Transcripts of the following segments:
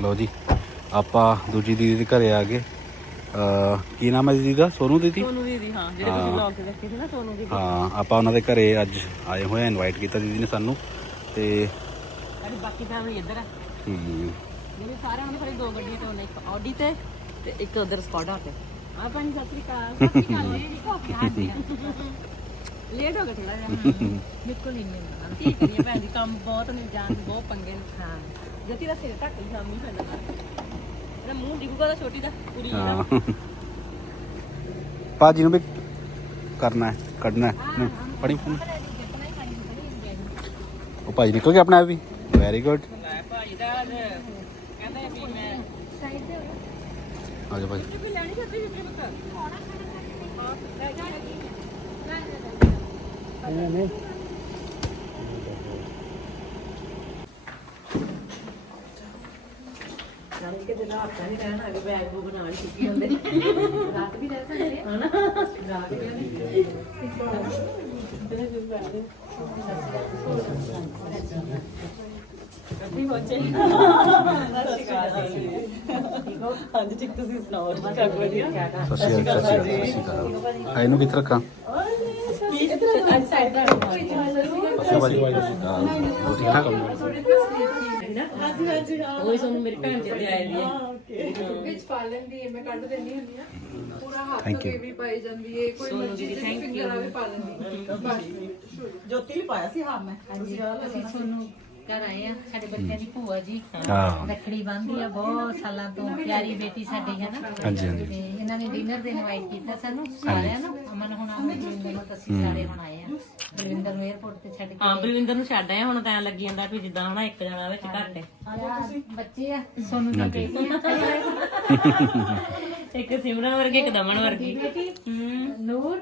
ਲਓ ਜੀ ਆਪਾਂ ਦੂਜੀ ਦੀਦੀ ਦੇ ਘਰੇ ਆ ਗਏ। ਅਹ ਕੀ ਨਾਮ ਹੈ ਦੀਦੀ ਦਾ? ਸੋਨੂ ਦੀਦੀ? ਸੋਨੂ ਦੀਦੀ ਹਾਂ ਜਿਹੜੇ ਤੁਸੀਂ ਵਲੌਗ ਤੇ ਦੇਖੇ ਸੀ ਨਾ ਸੋਨੂ ਦੀਦੀ। ਹਾਂ ਆਪਾਂ ਉਹਨਾਂ ਦੇ ਘਰੇ ਅੱਜ ਆਏ ਹੋਏ ਆ ਇਨਵਾਈਟ ਕੀਤਾ ਦੀਦੀ ਨੇ ਸਾਨੂੰ। ਤੇ ਸਾਡੀ ਬਾਕੀ ਫੈਮਿਲੀ ਇੱਧਰ ਹੈ। ਹਮ, ਜਿਹੜੇ ਸਾਰਿਆਂ ਨੇ ਖੜੀ ਦੋ ਗੱਡੀਆਂ ਤੇ ਉਹਨੇ ਇੱਕ ਆਡੀ ਤੇ ਤੇ ਇੱਕ ਉਧਰ ਸਕੋਡਾ ਤੇ। ਆ ਪੰਜ ਸਤਿ ਸ੍ਰੀ ਅਕਾਲ। ਸਤਿ ਸ੍ਰੀ ਅਕਾਲ ਜੀ ਕਾਫੀ ਹਾਂਜੀ ਲੇਟ ਹੋ ਗਿਆ ਥੋੜਾ ਜਿਹਾ ਬਿਲਕੁਲ ਨਹੀਂ ਨਹੀਂ ਠੀਕ ਨਹੀਂ ਭੈਣ ਜੀ ਕੰਮ ਬਹੁਤ ਨੇ ਜਾਣ ਦੇ ਬਹੁਤ ਪੰਗੇ ਨੇ ਹਾਂ ਜਤੀ ਦਾ ਸਿਰ ਢੱਕ ਲਈ ਸ਼ਾਮੀ ਪੈਂਦਾ ਇਹਦਾ ਮੂੰਹ ਡਿੱਗੂਗਾ ਤਾਂ ਛੋਟੀ ਦਾ ਪੂਰੀ ਦਾ ਹਾਂ ਭਾਜੀ ਨੂੰ ਵੀ ਕਰਨਾ ਹੈ ਕੱਢਣਾ ਹੈ ਪੜੀ ਫੋਨ ਉਹ ਭਾਜੀ ਨਿਕਲ ਗਿਆ ਆਪਣੇ ਆਪ ਵੀ ਵੈਰੀ ਗੁੱਡ ਲੈ ਭਾਈ ਦਾ ਅੱਜ ਕਹਿੰਦਾ ਵੀ ਮੈਂ ਆ ਜਾ ਭਾਜੀ ਵੀ ਲੈਣੀ ਛੱਤੀ ਛੱਤੀ ਪੁੱਤ ਹਾਂ ਲੈ ਜਾ ਨਾਲੇ ਕਿਤੇ ਰਾਤ ਤਾਂ ਨਹੀਂ ਰਹਿਣਾ ਹੈਗਾ ਬੈਗ ਬੂਗ ਨਾਲ ਚੁੱਕੀ ਹੁੰਦੇ ਰਾਤ ਵੀ ਰਹਿ ਸਕਦੇ ਹਨਾ ਰਾਤ ਵੀ ਪਹੁੰਚੇ ਹਾਂਜੀ ਠੀਕ ਤੁਸੀਂ ਸੁਣਾਓ ਠੀਕ ਠਾਕ ਵਧੀਆ ਸਤਿ ਸ਼੍ਰੀ ਅਕਾਲ ਸਤਿ ਸ਼੍ਰੀ ਅਕਾਲ। ਇਹਨੂੰ ਕਿੱਥੇ ਰੱਖਾਂ? ਹਾਂ ਉਹ ਸਾਨੂੰ ਮੇਰੀ ਭੈਣ ਜੀ ਆਏ ਦੀ ਹੈ ਵਿੱਚ ਪਾ ਲੈਂਦੀ ਹੈ ਮੈਂ ਕੱਢ ਦਿੰਦੀ ਹੁੰਦੀ ਆ ਪੂਰਾ ਹੱਥ Thank you. ਤੇ ਵੀ ਪਾਈ ਜਾਂਦੀ ਹੈ ਕੋਈ ਮਰਜ਼ੀ ਦੇ ਫਿੰਗਰ ਆਵੇ ਪਾ ਲੈਂਦੀ ਹੈ ਬਸ ਜੋਤੀ ਵੀ ਪਾਇਆ ਸੀ ਹਾਂ ਮੈਂ ਹਾਂਜੀ ਅਸੀਂ ਤੁਹਾਨੂੰ ਘਰ ਆਏ ਆ ਸਾਡੇ ਬੱਚਿਆਂ ਦੀ ਭੂਆ ਜੀ। ਹਾਂ। ਰੱਖੜੀ ਬੰਨ੍ਹਦੀ ਆ ਬਹੁਤ ਸਾਲਾਂ ਤੋਂ ਪਿਆਰੀ ਬੇਟੀ ਸਾਡੀ ਹੈ ਨਾ। ਹਾਂਜੀ ਹਾਂਜੀ। ਤੇ ਇਹਨਾਂ ਨੇ ਡਿਨਰ ਦੇ ਇਨਵਾਈਟ ਕੀਤਾ ਸਾਨੂੰ ਸਾਰਿਆਂ ਨੂੰ। ਅਮਨ ਹੁਣ ਆਉਂਦੇ ਬਲਵਿੰਦਰ ਨੂੰ ਤਾਂ ਅਸੀਂ ਸਾਰੇ ਹੁਣ ਆਏ ਆ। ਬਲਵਿੰਦਰ ਨੂੰ 에어ਪੋਰਟ ਤੇ ਛੱਡ ਕੇ ਹਾਂ ਬਲਵਿੰਦਰ ਨੂੰ ਛੱਡ ਆਏ ਹੁਣ ਤਾਂ ਲੱਗੀ ਜਾਂਦਾ ਵੀ ਜਿੱਦਾਂ ਹਨਾ ਇੱਕ ਜਣਾ ਵਿੱਚ ਘੱਟ ਹੈ ਬੱਚੇ ਆ। ਸੋਨੂੰ ਇੱਕ ਸਿਮਰਨ ਵਰਗੀ ਇੱਕ ਦਮਨ ਵਰਗੀ। ਨੂਰ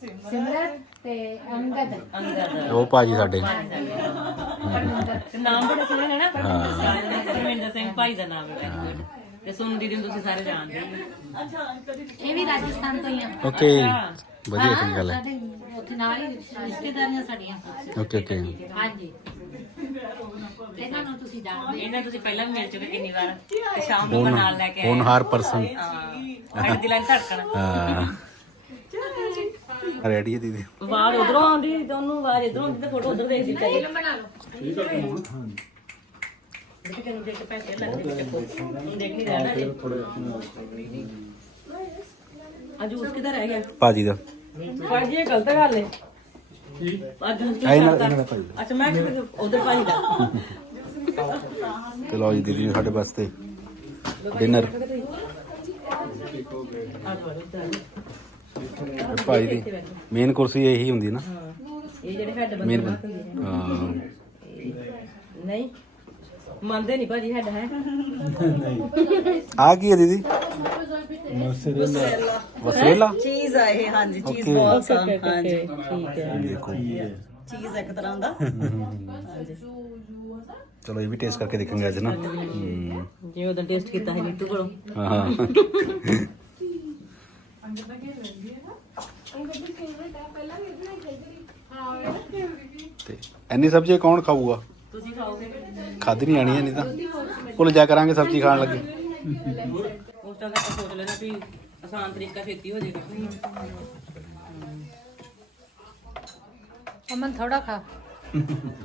ਸਿਮਰਤ ਤੇ ਅੰਗਦ। ਅੰਗਦ। ਉਹ ਭਾਜੀ ਸਾਡੇ ਨਾਮ ਬੜਾ ਸੋਹਣਾ ਹੈ ਨਾ। ਧਰਮਿੰਦਰ ਸਿੰਘ ਭਾਈ ਦਾ ਨਾਮ ਹੈ। ਤੇ ਸੋਨੂ ਦੀਦੀ ਨੂੰ ਤੁਸੀਂ ਸਾਰੇ ਜਾਣਦੇ ਹੋ ਇਹ ਵੀ ਰਾਜਸਥਾਨ ਤੋਂ ਹੀ ਆ। ਓਕੇ ਵਧੀਆ ਚੰਗੀ ਗੱਲ ਹੈ। ਸਾਡੇ ਉੱਥੇ ਨਾਲ ਹੀ ਰਿਸ਼ਤੇਦਾਰੀਆਂ ਸਾਡੀਆਂ। ਓਕੇ ਓਕੇ ਹਾਂਜੀ। ਇਹਨਾਂ ਨੂੰ ਤੁਸੀਂ ਜਾਣਦੇ ਇਹਨਾਂ ਤੁਸੀਂ ਪਹਿਲਾਂ ਵੀ ਮਿਲ ਚੁੱਕੇ ਕਿੰਨੀ ਵਾਰ? ਤੇ ਸ਼ਾਮ ਨੂੰ ਮੈਂ ਨਾਲ ਲੈ ਕੇ ਆਏ। ਹੋਣਹਾਰ ਪਰਸਨ। ਹਾਂ। ਸਾਡੇ ਦਿਲਾਂ 'ਚ ਧੜਕਣ। ਹਾਂ। ਰੈਡੀ ਹੈ ਦੀਦੀ। ਆਵਾਜ਼ ਉਧਰੋਂ ਆਉਂਦੀ ਤੇ ਉਹਨੂੰ ਆਵਾਜ਼ ਇਧਰੋਂ ਆਉਂਦੀ ਤੇ ਫੋਟੋ ਉਧਰ ਦੇਖਦੀ ਬਣਾ ਲਓ ਦੇਖੀ ਤੈਨੂੰ ਦੇਖ ਕੇ ਪੈਸੇ ਲੱਗਦੇ ਨੇ ਚੱਕੋ ਹੁਣ ਦੇਖ ਨਹੀਂ। ਰਹਿਣਾ ਜੀ ਅੱਜ ਉਸ ਕਿਧਰ ਰਹਿ ਗਿਆ? ਭਾਜੀ ਦਾ। ਭਾਜੀ ਇਹ ਗਲਤ ਗੱਲ ਹੈ ਅੱਜ ਉਸ ਆ ਇਹਨਾਂ ਇਹਨਾਂ ਦਾ ਭਾਜੀ ਦਾ। ਅੱਛਾ ਮੈਂ ਉਧਰ ਭਾਜੀ ਦਾ। ਤੇ ਲਓ ਜੀ ਦੀਦੀ ਨੇ ਸਾਡੇ ਵਾਸਤੇ ਡਿਨਰ ਅੱਜ ਵਾਲੇ ਉਧਰ ਭਾਈ ਦੀ ਮੇਨ ਕੁਰਸੀ ਇਹੀ ਹੁੰਦੀ ਨਾ। ਇਹ ਜਿਹੜੇ ਹੈਡ ਬੰਦੇ ਮੇਨ ਹਾਂ। ਨਹੀਂ ਮੰਨਦੇ ਨਹੀਂ ਭਾਜੀ ਹੈਡ ਹੈ? ਆ ਕੀ ਹੈ ਦੀਦੀ? ਵਸਰੇਲਾ ਚੀਜ਼ ਆ ਇਹ ਹਾਂਜੀ ਚੀਜ਼ Okay. ਬਹੁਤ ਆ ਹਾਂਜੀ। ਠੀਕ ਹੈ। ਦੇਖੋ। ਚੀਜ਼ ਇੱਕ ਤਰ੍ਹਾਂ ਦਾ। ਚਲੋ ਇਹ ਵੀ ਟੇਸਟ ਕਰਕੇ ਦੇਖਾਂਗੇ ਅੱਜ ਨਾ। ਹਮ, ਜੇ ਉਹਦਾ ਟੇਸਟ ਕੀਤਾ ਹੈ ਨੀਤੂ ਕੋਲੋਂ। ਹਾਂ। ਤੇ ਐਨੀ ਸਬਜ਼ੀ ਕੌਣ ਖਾਊਗਾ? ਖਾਦੀ ਨਹੀਂ ਆਣੀ ਨਹੀਂ ਤਾਂ। ਭੁੱਲ ਜਾ ਕਰਾਂਗੇ ਸਬਜ਼ੀ ਖਾਣ ਲੱਗੇ। ਉਸ ਤਰ੍ਹਾਂ ਦਾ ਸੋਚ ਲੈਣਾ ਵੀ ਆਸਾਨ ਤਰੀਕਾ ਛੇਤੀ ਹੋ ਜਾਏਗਾ। ਅਮਨ ਥੋੜਾ ਖਾ।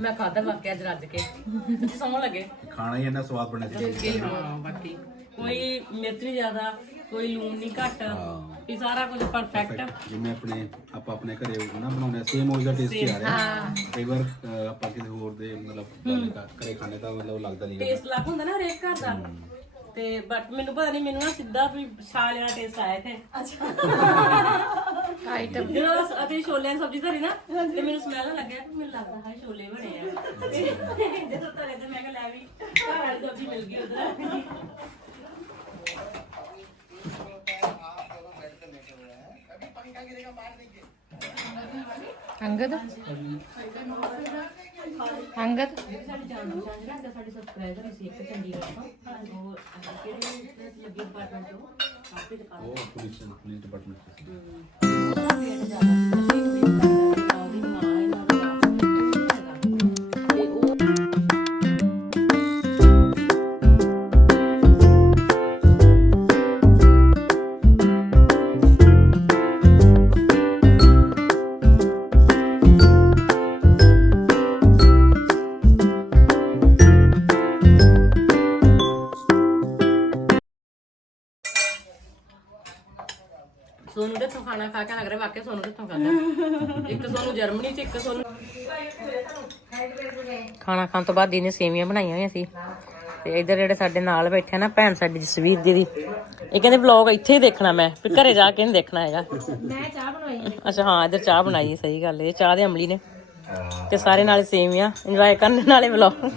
ਮੈਂ ਖਾਦਾ ਵਾਕਿਆ ਅੱਜ ਰੱਜ ਕੇ। ਸੱਚੀ ਸੌਂ ਲੱਗੇ। ਖਾਣਾ ਹੀ ਇੰਨਾ ਸਵਾਦ ਬਣਿਆ ਸੀ। ਹਾਂ ਬਾਕੀ। ਕੋਈ ਮਿਰਚ ਨਹੀਂ ਜ਼ਿਆਦਾ ਕੋਈ ਲੂਣ ਨਹੀਂ ਘੱਟ। ਇਹ ਸਾਰਾ ਕੁਝ ਪਰਫੈਕਟ ਜਿਵੇਂ ਆਪਣੇ ਆਪਾਂ ਆਪਣੇ ਘਰੇ ਨਾ ਬਣਾਉਂਦੇ ਸੇਮ ਉਹਦਾ ਟੇਸਟ ਆ ਰਿਹਾ ਕਈ ਵਾਰ ਅਹ, ਆਪਾਂ ਕਿਸੇ ਹੋਰ ਦੇ ਮਤਲਬ ਗੱਲ ਕਰ- ਘਰੇ ਖਾਣੇ ਦਾ ਮਤਲਬ ਲੱਗਦਾ ਨਹੀਂ ਟੇਸਟ ਲੱਗ ਹੁੰਦਾ ਨਾ ਹਰੇਕ ਘਰ ਦਾ ਤੇ ਬਟ ਮੈਨੂੰ ਪਤਾ ਨਹੀਂ ਮੈਨੂੰ ਨਾ ਸਿੱਧਾ ਵੀ ਛਾਲ ਵਾਲਾ ਟੇਸਟ ਆਇਆ ਤੇ ਆਈਟਮ ਜਦੋਂ ਅਸ- ਅਤੇ ਛੋਲਿਆਂ ਦੀ ਸਬਜ਼ੀ ਧਰੀ ਨਾ ਤੇ ਮੈਨੂੰ ਸਮੈਲ ਲੱਗਿਆ ਕਿ ਮੈਨੂੰ ਲੱਗਦਾ ਹਾਂ ਛੋਲੇ ਬਣੇ ਆ ਤੇ ਜਦੋਂ ਧਰੇ ਤੇ ਮੈਂ ਕਿਹਾ ਲੈ ਵੀ ਘਰ ਵਾਲੀ ਸਬਜ਼ੀ ਮਿਲ ਗਈ ਉਧਰ ਅੰਗਦ? ਅੰਗਦ? ਸਾਡੀ ਜਾਣ ਪਛਾਣ ਜਿਹੜਾ ਸਾਡੀ ਸਬਸਕ੍ਰਾਈਬਰ ਸੀ। ਇੱਕ ਚੰਡੀਗੜ੍ਹ ਤੋਂ ਉਹ ਕਿਹੜੇ ਲੱਗੀ ਡਿਪਾਰਟਮੈਂਟ ਤੋਂ ਕਾਫੀ ਦੁਕਾਨ ਉਹ ਪੁਲਿਸ ਪੁਲਿਸ ਡਿਪਾਰਟਮੈਂਟ ਤੇ ਖਾਣਾ ਖਾ ਕੇ ਲੱਗ ਰਿਹਾ ਵਾਕਿਆ ਸੋਨੂੰ ਕਿੱਥੋਂ ਖਾਦਾ ਇੱਕ ਸੋਨੂੰ ਜਰਮਨੀ ਚ ਇੱਕ ਸੋਨੂੰ ਖਾਣਾ ਖਾਣ ਤੋਂ ਬਾਅਦ ਦੀਨੇ ਸੇਵੀਆਂ ਬਣਾਈਆਂ ਹੋਈਆਂ ਸੀ। ਤੇ ਇੱਧਰ ਜਿਹੜੇ ਸਾਡੇ ਨਾਲ ਬੈਠੇ ਨਾ ਭੈਣ ਸਾਡੀ ਜਸਵੀਰ ਦੀਦੀ ਇਹ ਕਹਿੰਦੇ ਵਲੌਗ ਇੱਥੇ ਹੀ ਦੇਖਣਾ ਮੈਂ ਵੀ ਘਰੇ ਜਾ ਕੇ ਨਹੀਂ ਦੇਖਣਾ ਹੈਗਾ। ਮੈਂ ਚਾਹ ਬਣਾਈ ਅੱਛਾ ਹਾਂ ਇੱਧਰ ਚਾਹ ਬਣਾਈ ਹੈ, ਸਹੀ ਗੱਲ ਹੈ ਇਹ ਚਾਹ ਦੇ ਅਮਲੀ ਨੇ। ਤੇ ਸਾਰੇ ਨਾਲ ਸੇਵੀਆਂ ਇੰਜੋਏ ਕਰਨ ਨਾਲੇ ਵਲੌਗ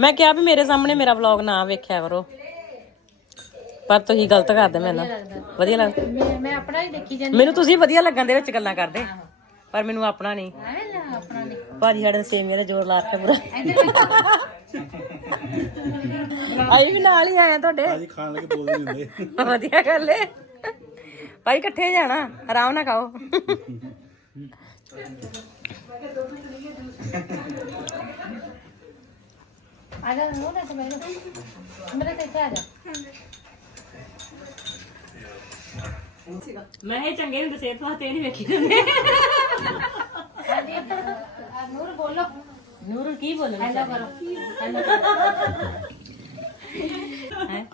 ਮੈਂ ਕਿਹਾ ਵੀ ਮੇਰੇ ਸਾਹਮਣੇ ਮੇਰਾ ਵਲੌਗ ਨਾ ਵੇਖਿਆ ਕਰੋ। ਪਰ ਤੁਸੀਂ ਗਲਤ ਕਰਦੇ ਮੇਰੇ ਨਾਲ। ਵਧੀਆ ਲੱਗ ਮੈਂ ਮੈਂ ਆਪਣਾ ਹੀ ਦੇਖੀ ਜਾਂਦੀ। ਮੈਨੂੰ ਤੁਸੀਂ ਵਧੀਆ ਲੱਗਣ ਦੇ ਵਿੱਚ ਗੱਲਾਂ ਕਰਦੇ। ਪਰ ਮੈਨੂੰ ਆਪਣਾ ਨਹੀਂ। ਐਵੇਂ ਨਾ ਆਪਣਾ ਨਹੀਂ। ਭਾਜੀ ਸਾਡੇ ਨੇ ਸੇਵੀਆਂ ਦਾ ਜ਼ੋਰ ਲਾ ਦਿੱਤਾ ਪੂਰਾ। ਇੱਧਰ ਵੇਖੋ। ਵੀ ਨਾਲ ਹੀ ਆਇਆ ਤੁਹਾਡੇ। ਭਾਜੀ ਖਾਣ ਲੱਗੇ ਬੋਲਦੇ ਨਹੀਂ ਹੁੰਦੇ। ਵਧੀਆ ਗੱਲ ਏ। ਭਾਈ ਇਕੱਠੇ ਜਾਣਾ। ਆਰਾਮ ਨਾਲ ਖਾਓ। ਆ ਜਾ ਨੂੰ ਨਾ ਸਮਝ ਮੇਰੇ ਤੇ ਇੱਥੇ ਆ ਜਾ। ਮੈਂ ਇਹ ਚੰਗੇ ਹੁੰਦੇ ਸਿਹਤ ਵਾਸਤੇ ਨਹੀਂ ਵੇਖੀ ਆ ਨੂਰ ਬੋਲੋ। ਨੂਰ ਕੀ ਬੋਲਣਾ ਹੈਲੋ ਕਰੋ। ਹੈਲੋ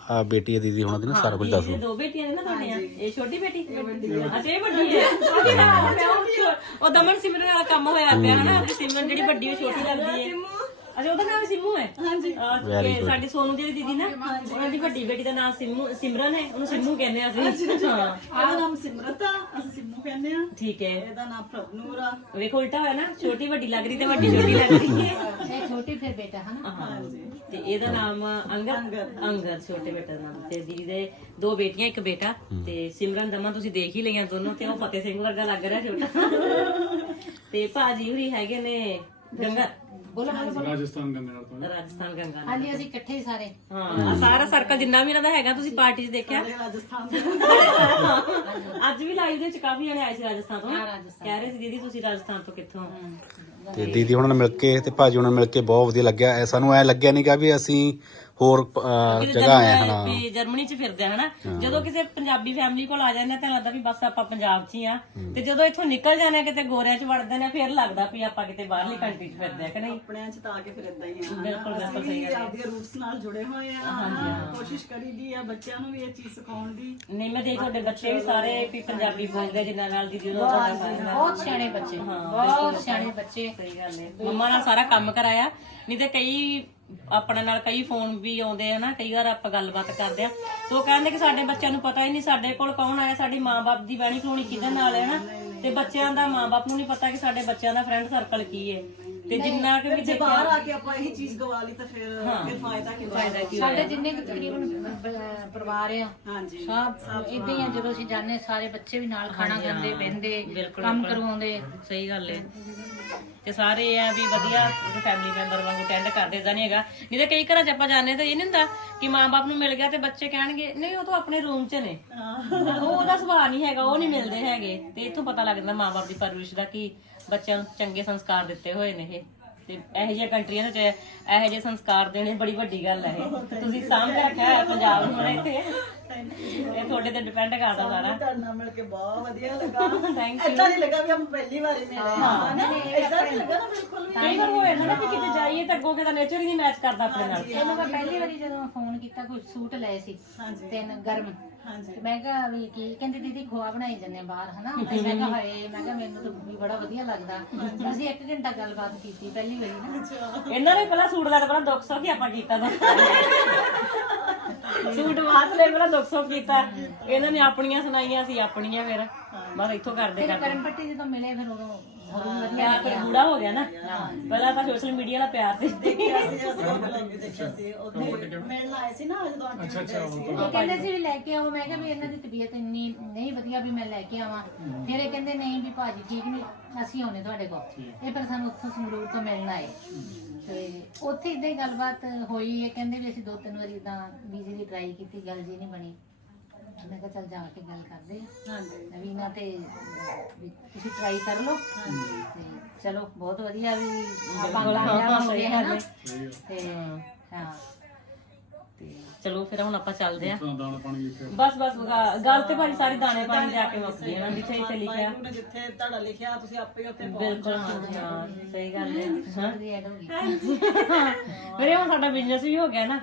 ਆ ਬੇਟੀ ਹੈ ਦੀਦੀ ਹੁਣਾਂ ਦੀ ਨਾ ਸਾਰਾ ਕੁਝ ਦੱਸ ਇਹ ਦੋ ਬੇਟੀਆਂ ਨੇ ਨਾ ਤੁਹਾਡੀਆਂ। ਇਹ ਛੋਟੀ ਬੇਟੀ? ਅੱਛਾ ਇਹ ਵੱਡੀ ਹੈ। ਉਹ ਦਮਨ ਸਿਮਰਨ ਵਾਲਾ ਕੰਮ ਹੋਇਆ ਪਿਆ ਹਨਾ? ਸਿਮਰਨ ਜਿਹੜੀ ਵੱਡੀ ਉਹ ਛੋਟੀ ਲੱਗਦੀ ਹੈ। ਅੱਛਾ ਉਹਦਾ ਨਾਮ ਸਿੰਮੂ ਹੈ? ਹਾਂਜੀ। ਸਾਡੀ ਸੋਨੂ ਦੀ ਦੀਦੀ ਨਾ ਉਹਨਾਂ ਦੀ ਵੱਡੀ ਬੇਟੀ ਦਾ ਨਾਮ ਸਿੰਮੂ ਸਿਮਰਨ ਹੈ ਉਹਨੂੰ ਸਿੰਮੂ ਕਹਿੰਦੇ ਆ ਅਸੀਂ। ਹਾਂ। ਇਹਦਾ ਨਾਮ ਸਿਮਰਤ ਆ ਅਸੀਂ ਸਿੰਮੂ ਕਹਿੰਦੇ ਆ। ਠੀਕ ਹੈ। ਇਹਦਾ ਨਾਮ ਪ੍ਰਭਨੂਰ ਆ। ਵੇਖੋ ਉਲਟਾ ਹੋਇਆ ਨਾ ਛੋਟੀ ਵੱਡੀ ਲੱਗ ਰਹੀ ਤੇ ਵੱਡੀ ਛੋਟੀ ਲੱਗ ਰਹੀ ਹੈ। ਇਹ ਛੋਟੀ ਫਿਰ ਬੇਟਾ ਹਨਾ? ਹਾਂ। ਤੇ ਇਹਦਾ ਨਾਮ ਅੰਗਦ? ਅੰਗਦ। ਛੋਟੇ ਬੇਟੇ ਦਾ ਨਾਮ। ਤੇ ਦੀਦੀ ਦੇ ਦੋ ਬੇਟੀਆਂ ਇੱਕ ਬੇਟਾ। ਤੇ ਸਿਮਰਨ ਦਮਨ ਤੁਸੀਂ ਦੇਖ ਹੀ ਲਈਆਂ ਦੋਨੋਂ ਤੇ ਉਹ ਫਤਿਹ ਸਿੰਘ ਵਰਗਾ ਲੱਗ ਰਿਹਾ ਛੋਟਾ। ਤੇ ਭਾਜੀ ਹੁਰੀ ਹੈਗੇ ਨੇ ਗੰਗਾ ਬੋਲੋ ਬੋਲੋ ਬੋਲੋ। ਰਾਜਸਥਾਨ ਗੰਗਾਨਗਰ ਤੋਂ। ਰਾਜਸਥਾਨ ਗੰਗਾ ਹਾਂਜੀ ਅਸੀਂ ਇਕੱਠੇ ਹੀ ਸਾਰੇ। ਹਾਂ ਆਹ ਸਾਰਾ ਸਰਕਲ ਜਿੰਨਾ ਵੀ ਇਹਨਾਂ ਦਾ ਹੈਗਾ ਤੁਸੀਂ ਪਾਰਟੀ 'ਚ ਦੇਖਿਆ? ਰਾਜਸਥਾਨ ਦੇ। ਅੱਜ ਵੀ ਲਾਈਵ ਦੇ ਵਿੱਚ ਕਾਫੀ ਜਣੇ ਆਏ ਸੀ ਰਾਜਸਥਾਨ ਤੋਂ। ਹਾਂ, ਰਾਜਸਥਾਨ। ਕਹਿ ਰਹੇ ਸੀ ਦੀਦੀ ਤੁਸੀਂ ਰਾਜਸਥਾਨ ਤੋਂ ਕਿੱਥੋਂ? ਤੇ ਦੀਦੀ ਉਹਨਾਂ ਨਾਲ ਮਿਲ ਕੇ ਤੇ ਭਾਜੀ ਉਹਨਾਂ ਨਾਲ ਮਿਲ ਕੇ ਬਹੁਤ ਵਧੀਆ ਲੱਗਿਆ। ਐ ਸਾਨੂੰ ਐ ਲੱਗਿਆ ਨਹੀਂਗਾ ਵੀ ਅਸੀਂ ਹੋਰ ਅਹ, ਜਗ੍ਹਾ ਆਏ ਹਾਂ। ਵੀ ਜਰਮਨੀ 'ਚ ਫਿਰਦੇ ਆ ਹਨਾ ਜਦੋਂ ਕਿਸੇ ਪੰਜਾਬੀ ਫੈਮਿਲੀ ਕੋਲ ਆ ਜਾਂਦੇ ਆ ਤਾਂ ਲੱਗਦਾ ਵੀ ਬਸ ਆਪਾਂ ਪੰਜਾਬ 'ਚ ਹੀ ਆ। ਤੇ ਜਦੋਂ ਇੱਥੋਂ ਨਿਕਲ ਜਾਂਦੇ ਆ ਕਿਤੇ ਗੋਰਿਆਂ 'ਚ ਵੜਦੇ ਨੇ ਫਿਰ ਲੱਗਦਾ ਵੀ ਆਪਾਂ ਕਿਤੇ ਬਾਹਰਲੀ ਕੰਟਰੀ 'ਚ ਫਿਰਦੇ ਆ ਕਿ ਨਹੀਂ? ਆਪਣਿਆਂ ਚ ਤਾਂ ਆ ਕੇ ਫਿਰ ਇਦਾਂ ਹੀ ਆ ਬਿਲਕੁਲ ਬਿਲਕੁਲ ਸਹੀ ਆਪਦੀਆਂ ਰੂਟਸ ਨਾਲ ਜੁੜੇ ਹੋਏ ਆ ਹਨਾ। ਕੋਸ਼ਿਸ਼ ਕਰੀਦੀ ਆ ਬੱਚਿਆਂ ਨੂੰ ਵੀ ਇਹ ਚੀਜ਼ ਸਿਖਾਉਣ ਦੀ। ਨਹੀਂ ਮੈਂ ਦੇਖ ਤੁਹਾਡੇ ਬੱਚੇ ਵੀ ਸਾਰੇ ਵੀ ਪੰਜਾਬੀ ਬੋਲਦੇ ਆ, ਜਿਨ੍ਹਾਂ ਨਾਲ ਦੀ ਜਦੋਂ ਤੁਹਾਡਾ ਸਾਰਿਆਂ ਨਾਲ ਬਹੁਤ ਸਿਆਣੇ ਬੱਚੇ ਬਹੁਤ ਸਿਆਣੇ ਬੱਚੇ। ਸਹੀ ਗੱਲ ਹੈ। ਮੰਮਾ ਨਾਲ ਸਾਰਾ ਕੰਮ ਕਰਾਇਆ। ਨਹੀਂ ਤੇ ਕਈ ਆਪਣੇ ਨਾਲ ਕਈ ਫੋਨ ਵੀ ਆਉਂਦੇ ਆ ਨਾ, ਕਈ ਵਾਰ ਆਪਾਂ ਗੱਲਬਾਤ ਕਰਦੇ ਆ। ਤੇ ਉਹ ਕਹਿੰਦੇ ਕਿ ਸਾਡੇ ਬੱਚਿਆਂ ਨੂੰ ਪਤਾ ਹੀ ਨਹੀਂ ਸਾਡੇ ਕੋਲ ਕੌਣ ਆਇਆ, ਸਾਡੀ ਮਾਂ-ਬਾਪ ਦੀ ਬਹਿਣੀ ਖਲੋਣੀ ਕਿਹਦੇ ਨਾਲ ਹੈ ਨਾ? ਤੇ ਬੱਚਿਆਂ ਦਾ ਮਾਂ-ਬਾਪ ਨੂੰ ਨਹੀਂ ਪਤਾ ਕਿ ਸਾਡੇ ਬੱਚਿਆਂ ਦਾ ਫਰੈਂਡ ਸਰਕਲ ਕੀ ਹੈ। ਤੇ ਜਿੰਨਾ ਕਿ ਵੀ ਜੇ ਬਾਹਰ ਆ ਕੇ ਆਪਾਂ ਇਹੀ ਚੀਜ਼ ਗਵਾ ਲਈ ਤਾਂ ਫਿਰ ਫਿਰ ਫਾਇਦਾ ਕੀ ਫਾਇਦਾ ਕੀ ਸਾਡੇ ਜਿੰਨੇ ਕੁ ਤਕਰੀਬਨ ਬ- ਪਰਿਵਾਰ ਆ ਹਾਂਜੀ। ਸਭ ਇਦਾਂ ਹੀ ਆ ਜਦੋਂ ਅਸੀਂ ਜਾਂਦੇ ਸਾਰੇ ਬੱਚੇ ਵੀ ਨਾਲ ਖਾਣਾ ਖਾਂਦੇ ਬਹਿੰਦੇ ਕੰਮ ਕਰਵਾਉਂਦੇ। ਸਹੀ ਗੱਲ ਹੈ ਤੇ ਸਾਰੇ ਇਹ ਆ ਵੀ ਵਧੀਆ ਫੈਮਿਲੀ ਮੈਂਬਰ ਵਾਂਗੂ ਅਟੈਂਡ ਕਰਦੇ ਤਾਂ ਨਹੀਂ ਹੈਗਾ। ਨਹੀਂ ਤਾਂ ਕਈ ਘਰਾਂ 'ਚ ਆਪਾਂ ਜਾਂਦੇ ਤਾਂ ਇਹ ਨਹੀਂ ਹੁੰਦਾ ਕਿ ਮਾਂ-ਬਾਪ ਨੂੰ ਮਿਲ ਗਿਆ ਤੇ ਬੱਚੇ ਕਹਿਣਗੇ ਨਹੀਂ ਉਹ ਤਾਂ ਆਪਣੇ ਰੂਮ 'ਚ ਨੇ। ਉਹ ਉਹਦਾ ਸੁਭਾਅ ਨਹੀਂ ਹੈਗਾ ਉਹ ਨਹੀਂ ਮਿਲਦੇ ਹੈਗੇ। ਤੇ ਇੱਥੋਂ ਪਤਾ ਲੱਗ ਜਾਂਦਾ ਮਾਂ-ਬਾਪ ਦੀ ਪਰਵਰਿਸ਼ ਦਾ ਕਿ ਬੱਚਿਆਂ ਨੂੰ ਚੰਗੇ ਸੰਸਕਾਰ ਦਿੱਤੇ ਹੋਏ ਨੇ ਇਹ। ਤੇ ਇਹੋ ਜਿਹੀਆਂ ਕੰਟਰੀਆਂ ਦੇ ਵਿੱਚ ਇਹੋ ਜਿਹੇ ਸੰਸਕਾਰ ਦੇਣੇ ਬੜੀ ਵੱਡੀ ਗੱਲ ਹੈ ਇਹ। ਤੁਸੀਂ ਸਾਹਮਣੇ ਰੱਖਿਆ ਹੋਇਆ ਪੰਜਾਬ ਨੂੰ ਹੁਣ ਇੱਥੇ। ਇਹ ਤੁਹਾਡੇ ਤੇ ਡਿਪੈਂਡ ਕਰਦਾ ਸਾਰਾ। ਤੁਹਾਡੇ ਨਾਲ ਮਿਲ ਕੇ ਬਹੁਤ ਵਧੀਆ ਲੱਗਾ। ਥੈਂਕ ਏਦਾਂ ਨਹੀਂ ਲੱਗਾ ਵੀ ਆਪਾਂ ਪਹਿਲੀ ਵਾਰੀ ਮਿਲੇ। ਹਾਂ। ਨਾ ਏਦਾਂ ਨਹੀਂ ਲੱਗਾ ਨਾ ਬਿਲਕੁਲ ਵੀ। ਕਈ ਵਾਰ ਹੋਏ ਨਾ ਕਿ ਕਿਤੇ ਜਾਈਏ ਤਾਂ ਅੱਗੋਂ ਕਿਤੇ ਨੇਚਰ ਹੀ ਨਹੀਂ ਮੈਚ ਕਰਦਾ ਆਪਣੇ ਨਾਲ। ਇਹਨੂੰ ਮੈਂ ਪਹਿਲੀ ਵਾਰੀ ਜਦੋਂ ਫੋਨ ਕੀਤਾ ਕੋਈ ਸੂਟ ਲਏ ਸੀ। ਤਿੰਨ ਗਰਮ। ਹਾਂਜੀ। ਮੈਂ ਕਿਹਾ ਵੀ ਕੀ ਕਹਿੰਦੀ ਦੀਦੀ ਖੋਆ ਬਣਾਈ ਜਾਂਦੇ ਆ ਬਾਹਰ ਹਨਾ? ਤੇ ਮੈਂ ਕਿਹਾ ਹਾਏ ਮੈਂ ਕਿਹਾ ਮੈਨੂੰ ਤਾਂ ਵੀ ਬੜਾ ਵਧੀਆ ਲੱਗਦਾ। ਅਸੀਂ ਇੱਕ ਘੰਟਾ ਗੱਲਬਾਤ ਕੀਤੀ ਪਹਿਲੀ ਵਾਰੀ ਨਾ। ਇਹਨਾਂ ਨੇ ਪਹਿਲਾਂ ਸੂਟ ਦਾ ਤਾਂ ਬੜਾ ਦੁੱਖ ਸੋ ਕਿ ਆਪਾਂ ਕੀਤਾ ਤਾਂ ਸੂਟ ਲੈ ਪਹਿਲਾਂ ਦੁੱਖ ਸੋ ਕੀਤਾ। ਇਹਨਾਂ ਨੇ ਆਪਣੀਆਂ ਸੁਣਾਈਆਂ ਸੀ ਆਪਣੀਆਂ ਫਿਰ। ਬਸ ਇੱਥੋਂ ਕਰਦੇ ਫਿਰ ਕਰਦੇ। ਕਰਨ ਪੱਟੀ ਜਦੋਂ ਮਿਲੇ ਫਿਰ ਉਦੋਂ ਪਿਆਰ ਫਿਰ ਗੂੜਾ ਹੋ ਗਿਆ ਨਾ। ਪਹਿਲਾਂ ਤਾਂ ਸੋਸ਼ਲ ਮੀਡੀਆ ਵਾਲਾ ਪਿਆਰ ਸੀ। ਦੇਖਿਆ ਸੀ ਅਸੀਂ ਉਹ vlog ਵੀ ਦੇਖਿਆ ਸੀ। ਉੱਥੇ ਮਿਲਣ ਆਏ ਸੀ ਨਾ ਜਦੋਂ ਆਂਟੀ ਅੱਛਾ ਸੀ। ਉਹ ਕਹਿੰਦੇ ਸੀ ਵੀ ਲੈ ਕੇ ਆਓ। ਮੈਂ ਕਿਹਾ ਵੀ ਇਹਨਾਂ ਦੀ ਤਬੀਅਤ ਇੰਨੀ ਨਹੀਂ ਵਧੀਆ ਵੀ ਮੈਂ ਲੈ ਕੇ ਆਵਾਂ। ਫਿਰ ਇਹ ਕਹਿੰਦੇ ਨਹੀਂ ਵੀ ਭਾਜੀ ਠੀਕ ਨਹੀਂ ਅਸੀਂ ਆਉਨੇ ਤੁਹਾਡੇ ਕੋਲ। ਇਹ ਪਰ ਸਾਨੂੰ ਉੱਥੋਂ ਸੰਗਰੂਰ ਤੋਂ ਮਿਲਣ ਆਏ। ਤੇ ਉੱਥੇ ਇਦਾਂ ਹੀ ਗੱਲਬਾਤ ਹੋਈ। ਇਹ ਕਹਿੰਦੇ ਵੀ ਅਸੀਂ ਦੋ ਤਿੰਨ ਵਾਰੀ ਇਦਾਂ ਵੀਜ਼ੇ ਦੀ ਟਰਾਈ ਕੀਤੀ ਗੱਲ ਜੀ ਨਹੀਂ ਬਣੀ। ਮੈਂ ਕਿਹਾ ਚੱਲ ਜਾ ਕੇ ਗੱਲ ਕਰਦੇ ਆ ਹਾਂਜੀ। ਨਵੀਨਾ ਤੇ ਅਹ, ਵੀ ਤੁਸੀਂ ਟਰਾਈ ਕਰ ਲਓ। ਤੇ ਚਲੋ ਬਹੁਤ ਵਧੀਆ ਵੀ ਆਪਾਂ ਕਾਮਯਾਬ ਹੋ ਗਏ ਹਨਾ। ਤੇ ਹਾਂ। ਤੇ ਚਲੋ ਫਿਰ ਹੁਣ ਆਪਾਂ ਚੱਲਦੇ ਆਂ ਬਸ ਬਸ ਗ- ਗੱਲ ਤੇ ਭਾਜੀ ਸਾਰੀ ਦਾਣੇ ਪਾਣੀ ਜਾ ਕੇ ਮੁੱਕ ਗਈ ਨਾ ਜਿੱਥੇ ਇੱਥੇ ਲਿਖਿਆ। ਵਾਹਿਗੁਰੂ ਨੇ ਜਿੱਥੇ ਤੁਹਾਡਾ ਲਿਖਿਆ ਤੁਸੀਂ ਆਪੇ ਹੀ ਉੱਥੇ ਪਹੁੰਚ ਬਿਲਕੁਲ ਹਾਂ ਸਹੀ ਗੱਲ ਹੈ। ਹਾਂ। ਦੀ ਐਡ ਹੋ ਗਈ ਮੇਰੇ ਹੁਣ ਸਾਡਾ ਬਿਜ਼ਨਸ ਵੀ ਹੋ ਗਿਆ ਨਾ।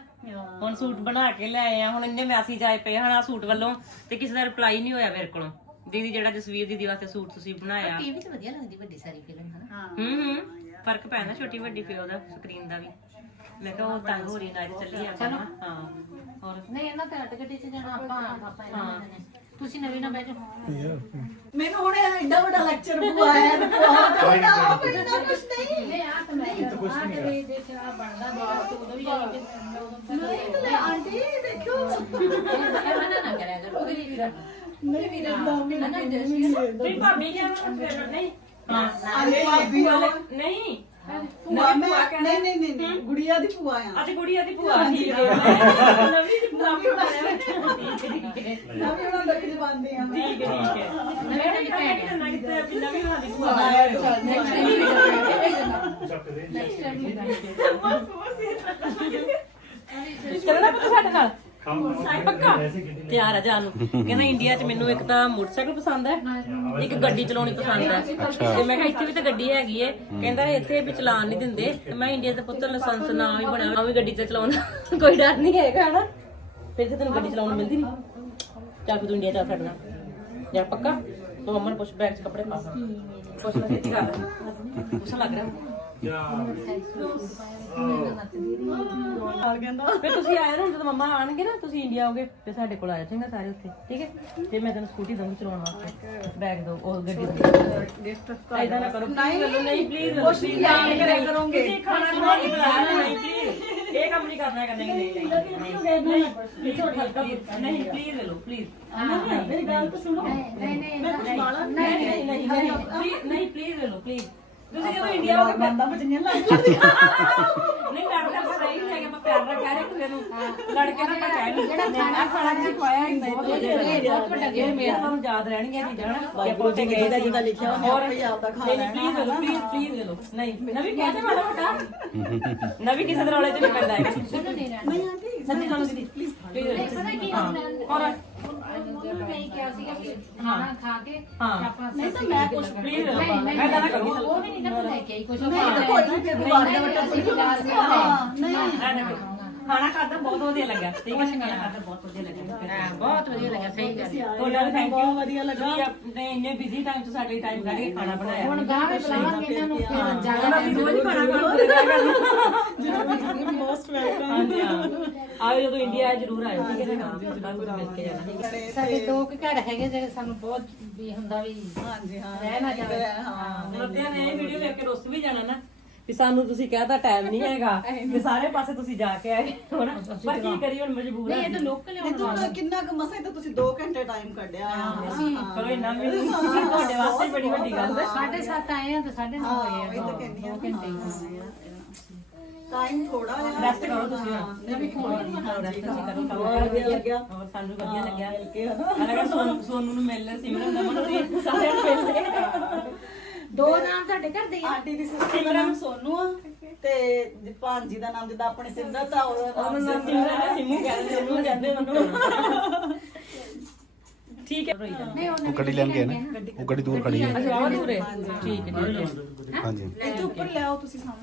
ਹੁਣ ਸੂਟ ਬਣਾ ਕੇ ਲੈ ਆਏ ਆ ਹੁਣ ਇੰਨੇ ਮੈਸੇਜ ਆਏ ਪਏ ਹਨ ਆ ਸੂਟ ਵੱਲੋਂ ਤੇ ਕਿਸੇ ਦਾ ਰਿਪਲਾਈ ਨਹੀਂ ਹੋਇਆ ਮੇਰੇ ਕੋਲੋਂ। ਦੀਦੀ ਜਿਹੜਾ ਜਸਵੀਰ ਦੀਦੀ ਵਾਸਤੇ ਸੂਟ ਤੁਸੀਂ ਬਣਾਇਆ। ਟੀਵੀ ਤੇ ਵਧੀਆ ਲੱਗਦੀ ਵੱਡੀ ਸਾਰੀ ਫਿਲਮ ਹਨਾ। ਹੂੰ। ਹੂੰ ਫ਼ਰਕ ਪੈਂਦਾ ਛੋਟੀ ਵੱਡੀ ਪਿਓ ਦਾ ਸਕਰੀਨ ਦਾ ਵੀ। ਮੈਂ ਕਿਹਾ ਉਹ ਤੰਗ ਹੋ ਰਹੀ ਨਾ ਚੱਲੀ ਆਪਾਂ ਨਾ। ਹਾਂ ਹੋਰ? ਨਹੀਂ ਇਹਨਾਂ ਤੇ ਅੱਡ ਗੱਡੀ 'ਚ ਜਾਣਾ ਆਪਾਂ ਆਪਾਂ ਇਹਨਾਂ। ਤੁਸੀਂ ਨਵੀਂ ਨਾ ਬਹਿ ਜਾਓ। ਮੈਨੂੰ ਹੁਣ ਐਡਾ ਵੱਡਾ ਲੈਕਚਰ ਬੁਆਇਆ ਤੇ ਬਹੁਤ ਵੱਡਾ ਆਪ ਇੰਨਾ ਕੁਛ ਨਹੀਂ। ਨਹੀਂ ਆ ਤਾਂ ਮੈਂ ਆ ਤੇ ਵੀ ਦੇਖ ਆ। ਬਣਦਾ ਦੇਖ ਤੂੰ ਉਦੋਂ ਵੀ ਜਾਈ ਤੇ। ਉਦੋਂ ਨਹੀਂ ਤੇ ਆਂਟੀ ਦੇਖੋ ਇਹ ਮਨਾ ਨਾ ਕਰਿਆ ਕਰ ਉਹਦੇ ਲਈ ਵੀਰ ਨਹੀਂ ਵੀਰੇ ਦਾ ਵੀ ਨਾ ਨਾ ਨਹੀਂ। ਭਾਬੀ ਜੀ ਨੂੰ ਫਿਰ ਨਹੀਂ ਹਾਂ ਆਂਟੀ ਭਾਬੀ ਨਹੀਂ ਭੂਆ ਮੈਂ ਨਹੀਂ ਨਹੀਂ ਨਹੀਂ ਨਹੀਂ ਗੁੜੀਆ ਦੀ। ਭੂਆ ਆ ਅੱਜ ਗੁੜੀਆ ਦੀ ਭੂਆ ਠੀਕ ਹੈ ਨਵੀਂ ਦੀ ਭੂਆ ਬਣਾਇਆ ਨਾ ਵੀ ਉਹਨਾਂ ਦੱਖਣੀ ਬੰਦੇ ਆ ਠੀਕ ਹੈ ਠੀਕ ਹੈ ਨਵੇਂ ਨਵੇਂ ਪੈ ਗਿਆ ਨਵੀਂ ਤੇ ਨਵੀਂ ਉਹਨਾਂ ਦੀ ਭੂਆ ਚੱਲਣਾ ਪੁੱਤ ਸਾਡੇ ਨਾਲ? ਪੱਕਾ? ਤਿਆਰ ਆ ਜਾਣ ਨੂੰ। ਕਹਿੰਦਾ ਇੰਡੀਆ 'ਚ ਮੈਨੂੰ ਇੱਕ ਤਾਂ ਮੋਟਰਸਾਈਕਲ ਪਸੰਦ ਹੈ ਇੱਕ ਗੱਡੀ ਚਲਾਉਣੀ ਪਸੰਦ ਹੈ। ਤੇ ਮੈਂ ਕਿਹਾ ਇੱਥੇ ਵੀ ਤਾਂ ਗੱਡੀ ਹੈਗੀ ਏ। ਕਹਿੰਦਾ ਇਹ ਵੀ ਚਲਾਉਣ ਨਹੀਂ ਦਿੰਦੇ। ਤੇ ਮੈਂ ਇੰਡੀਆ ਦੇ ਪੁੱਤ ਲਾਇਸੈਂਸ ਨਾ ਵੀ ਬਣਿਆ ਮੈਂ ਵੀ ਗੱਡੀ ਤੇ ਚਲਾਉਣਾ ਕੋਈ ਡਰ ਨਹੀਂ ਹੈਗਾ ਹਨਾ? ਫਿਰ ਤੇ ਤੈਨੂੰ ਗੱਡੀ ਚਲਾਉਣ ਮਿਲਦੀ ਨਹੀਂ। ਚੱਲ ਤੂੰ ਇੰਡੀਆ ਜਾ ਸਕਦਾ ਯਾਰ ਪੱਕਾ? ਤੂੰ ਮੰਮਾ ਨੂੰ ਪੁੱਛ ਬੈਗ 'ਚ ਕੱਪੜੇ ਪਾ। ਪੁੱਛ ਲੈ ਕੀ ਕਰ ਪੁੱਛ ਲੱਗ ਰਿਹਾ। ਫਿਰ ਤੁਸੀਂ ਆਏ ਨਾ ਜਦੋਂ ਮੰਮਾ ਆਣਗੇ ਨਾ ਤੁਸੀਂ ਇੰਡੀਆ ਆਓਗੇ ਤੇ ਸਾਡੇ ਕੋਲ ਆਇਆ ਚੰਗਾ ਸਾਰੇ ਉੱਥੇ ਠੀਕ ਹੈ ਫਿਰ ਮੈਂ ਤੈਨੂੰ ਸਕੂਟੀ ਦਊਂਗੀ ਚਲਾਉਣ ਵਾਸਤੇ ਬੈਗ ਦੋ ਉਹ ਗੱਡੀ ਦੋ ਐਦਾਂ ਨਾ ਕਰੋ ਨਹੀਂ ਨਹੀਂ ਪਲੀਜ਼ ਕੁਛ ਨਹੀਂ ਕਰਿਆ ਕਰੋਗੇ ਤੁਸੀਂ ਖਾਣਾ ਖਵਾ ਕੇ ਨਹੀਂ ਪਲੀਜ਼ ਇਹ ਕੰਮ ਨਹੀਂ ਕਰਨਾ ਹੈਗਾ ਨਹੀਂ ਨਹੀਂ ਨਹੀਂ ਨਹੀਂ ਪਲੀਜ਼ ਲੈ ਪਲੀਜ਼ ਮੇਰੀ ਗੱਲ ਤਾਂ ਸੁਣੋ ਨਹੀਂ ਨਹੀਂ ਨਹੀਂ ਨਹੀਂ ਨਹੀਂ ਪਲੀਜ਼ ਲੈ ਲਓ ਪਲੀਜ਼ ਤੁਸੀਂ ਜਦੋਂ ਇੰਡੀਆ ਆਓਗੇ ਬੰਦਾ ਬਚੀਆਂ ਲੱਗ ਜਾਂਦੀਆਂ ਨਹੀਂ ਲੜਦਾ ਤਾਂ ਸਹੀ ਨਹੀਂ ਹੈਗਾ ਮੈਂ ਪਿਆਰ ਨਾਲ ਕਹਿ ਰਹੀ ਕਿਸੇ ਨੂੰ ਲੜ ਕੇ ਨਾ ਕਹਿ ਨਹੀਂ ਜਿਹੜਾ ਖਾਣਾ ਖਾਣਾ ਜੀ ਖਵਾਇਆ ਹੁੰਦਾ ਬਹੁਤ ਵੱਡਾ ਗੇਮ ਮੇਰਾ ਤੁਹਾਨੂੰ ਯਾਦ ਰਹਿਣਗੀਆਂ ਚੀਜ਼ਾਂ ਨਾ ਕਿ ਪਹੁੰਚੇ ਗਏ ਦਾ ਜਿਹਦਾ ਲਿਖਿਆ ਹੋਰ ਆਪਦਾ ਖਾਣਾ ਪਲੀਜ਼ ਲੈ ਲਓ ਪਲੀਜ਼ ਪਲੀਜ਼ ਲੈ ਲਓ। ਨਹੀਂ ਨਵੀਂ ਕਹਿੰਦੇ ਮਾੜਾ ਮੋਟਾ। ਨਵੀਂ ਕਿਸੇ ਦੇ ਰੌਲੇ ਚ ਨਹੀਂ ਪੈਂਦਾ ਹੈਗਾ। ਸੁਣੋ ਨਹੀਂ ਰਹਿਣਾ ਸੱਚੀ ਗੱਲ ਦੀਦੀ ਪਲੀਜ਼ ਪਲੀਜ਼ ਪਤਾ ਕੀ ਹੋਰ। ਮੈਂ ਮੈਂ ਕਿਹਾ ਸੀਗਾ ਕਿ ਖਾਣਾ ਖਾ ਕੇ ਹਾਂ। ਆਪਾਂ ਨਹੀਂ ਤਾਂ ਮੈਂ ਕੁਛ ਪਲੀਜ਼ ਨਹੀਂ ਨਹੀਂ ਮੈਂ ਤਾਂ ਨਾ ਕਰੂੰਗੀ ਉਹ ਵੀ ਨਹੀਂ ਨਾ ਲੈ ਕੇ ਆਈ ਕੁਝ ਨਹੀਂ ਤਾਂ ਕੋਈ ਨਹੀਂ ਦੁਬਾਰਾ ਦਾ ਵੱਟਾ ਅਸੀਂ ਵਿਚਾਰ ਕਰਦੇ ਹਾਂ ਨਹੀਂ। ਖਾਣਾ ਖਾਦਾ ਬਹੁਤ ਵਧੀਆ ਲੱਗਾ ਠੀਕ ਹੈ ਖਾਣਾ ਖਾਦਾ ਬਹੁਤ ਵਧੀਆ ਲੱਗਾ ਹਾਂ ਬਹੁਤ ਵਧੀਆ ਲੱਗਾ ਸਹੀ ਗੱਲ ਤੁਹਾਡਾ ਵੀ ਥੈਂਕ ਯੂ ਬਹੁਤ ਵਧੀਆ ਲੱਗਾ। ਤੁਸੀਂ ਆਪਣੇ ਇੰਨੇ ਬਿਜ਼ੀ ਟਾਈਮ 'ਚ ਸਾਡੇ ਟਾਈਮ ਕੱਢ ਕੇ ਖਾਣਾ ਬਣਾਇਆ। ਹੁਣ ਗਾਂ ਵਿੱਚ ਲਾਵਾਂਗੇ ਇਹਨਾਂ ਨੂੰ ਫਿਰ ਜ਼ਿਆਦਾ ਦੀ ਰੋਜ਼ ਖਾਣਾ ਖਾਂਦੇ ਮੋਸਟ ਵੈਲਕਮ ਹਾਂਜੀ ਹਾਂ। ਆਇਓ ਜਦੋਂ ਇੰਡੀਆ ਜ਼ਰੂਰ ਆਇਓ। ਠੀਕ ਹੈ ਨਾ ਹਾਂ ਜ਼ਰੂਰ ਮਿਲ ਕੇ ਜਾਣਾ। ਠੀਕ ਹੈ ਸਾਡੇ ਦੋ ਕੁ ਘਰ ਹੈਗੇ ਜਿਹੜੇ ਸਾਨੂੰ ਬਹੁਤ ਵੀ ਹੁੰਦਾ ਵੀ ਹਾਂਜੀ ਹਾਂ। ਰਹਿ ਨਾ ਜਾਵੇ ਹਾਂ ਨੇ ਇਹ ਵੀਡੀਓ ਵੇਖ ਕੇ ਰੁੱਸ ਵੀ ਜਾਣਾ ਨਾ। ਵੀ ਸਾਨੂੰ ਤੁਸੀਂ ਕਹਿਤਾ ਟਾਈਮ ਨਹੀਂ ਹੈਗਾ ਵੀ ਸਾਰੇ ਪਾਸੇ ਤੁਸੀਂ ਜਾ ਕੇ ਆਏ ਹੋ ਨਾ। ਪਰ ਕੀ ਕਰੀ ਹੁਣ ਮਜਬੂਰ ਨਹੀਂ ਹਾਂ ਇਹ ਤਾਂ ਲੋਕਲ ਇਹ ਤਾਂ ਕਿੰਨਾ ਕੁ ਮਸੇ ਤਾਂ ਤੁਸੀਂ 2 ਘੰਟੇ ਟਾਈਮ ਕੱਢਿਆ। ਆ ਚਲੋ ਇੰਨਾ ਵੀ ਨਹੀਂ। ਤੁਹਾਡੇ ਵਾਸਤੇ ਬੜੀ ਵੱਡੀ ਗੱਲ ਹੈ। ਸਾਢੇ ਸੱਤ ਆਏ ਆ ਤੇ ਸਾਢੇ ਨੌ ਹੋਏ ਹਾਂ ਆ ਇਹ ਤਾਂ ਕਹਿੰਦੀ ਆ ਟਾਈਮ ਥੋੜਾ ਜਿਹਾ ਰੈਸਟ ਕਰੋ ਤੁਸੀਂ ਹੁਣ। ਨਹੀਂ ਹੋਰ ਰੈਸਟ ਤੁਸੀਂ ਕਰੋ ਕੰਮ ਬਹੁਤ ਵਧੀਆ ਲੱਗਿਆ? ਹੋਰ ਸਾਨੂੰ ਵਧੀਆ ਲੱਗਿਆ। ਮਿਲ ਕੇ। ਹਨਾ ਅਗਰ ਸੋਨ ਸੋਨੂ ਨੂੰ ਮਿਲ ਲੈ ਸਿਮਰਨ ਦਾ ਮਨ ਤੁਸੀਂ ਸਾਰਿਆਂ ਨੂੰ ਮਿਲ ਲੈ ਦੋ ਨਾਮ ਤੁਹਾਡੇ ਘਰ ਦੇ ਹੀ ਆ? ਆਂਟੀ ਦੀ ਸਿਸਟਰ ਦਾ ਨਾਮ ਸੋਨੂ ਆ। ਤੇ ਭਾਂਜੀ ਦਾ ਨਾਮ ਜਿੱਦਾਂ ਆਪਣੇ ਸਿਮਰਤ ਆ ਉਹਦਾ ਉਹਨਾਂ ਨਾਮ ਨੂੰ ਸਿਮਰਨ ਸਿੰਮੂ ਕਹਿੰਦੇ ਸਿੰਮੂ ਕਹਿੰਦੇ ਮੈਨੂੰ ਠੀਕ ਹੈ। ਨਹੀਂ ਉਹਨੇ ਉਹ ਗੱਡੀ ਲੈਣ ਗਏ ਨਾ। ਉਹ ਗੱਡੀ ਦੂਰ ਖੜੀ ਹੈ। ਅੱਛਾ ਦੂਰ ਹੈ। ਠੀਕ ਹੈ ਹਾਂਜੀ। ਇੱਥੇ ਉੱਪਰ ਲਿਆਓ ਤੁਸੀਂ ਸਾਹਮਣੇ।